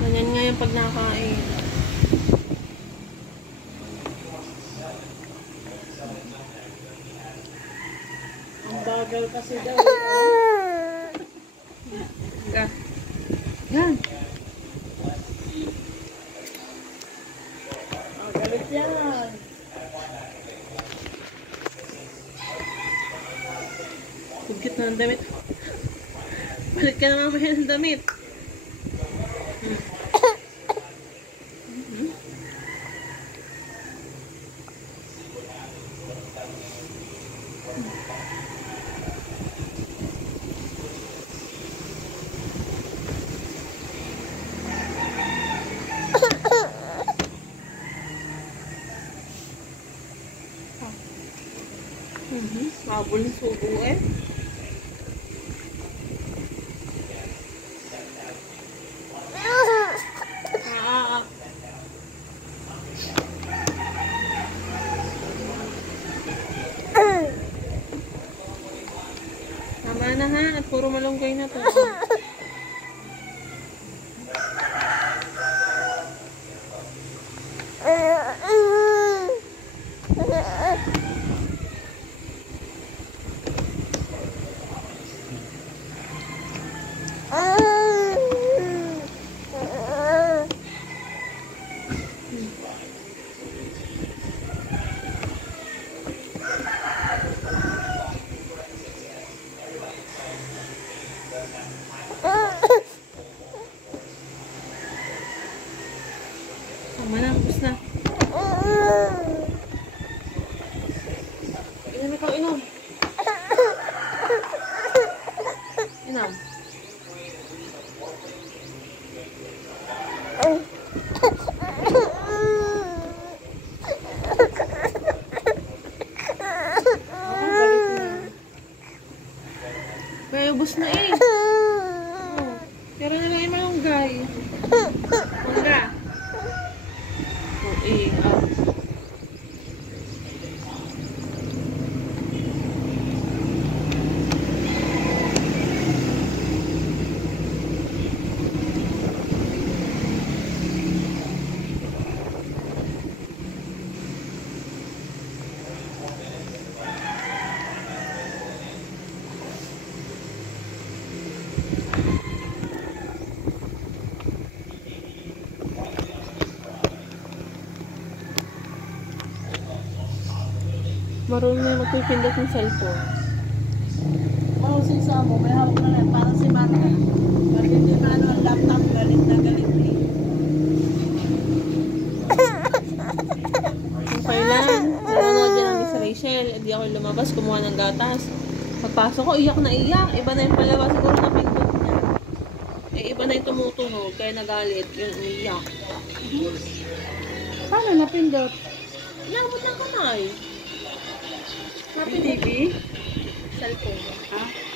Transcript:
Ganyan nga yung pag nakain. Ang bagal kasi daw. Yan. Ang galit yan. Pugkit na ng damit. Balik ka na mamaya ng damit. Mabul ng subo eh. Tama na ha, at puro malunggay na to. Tama na, tapos na. Inom ikaw, inom. Inom. May ubos na eh. Pero na lang yung malunggay. Mangga. Marunong na magpipindot ng cellphone. Sisa mo, may hawak na lang. Parang si Marta. Bakit hindi na ang laptop, galit na galit eh. Yung Kailan, nanonood din ang Miss Rachel. Hindi ako lumabas, kumuha ng gatas. Pagpasok ko, iyak na iyak. Iba na yung palawa, siguro napindot niya. Iba na yung tumutunog, kaya nagalit. Yung umiyak. Paano napindot? Inabot ng kamay. TV? Cellphone. Ha?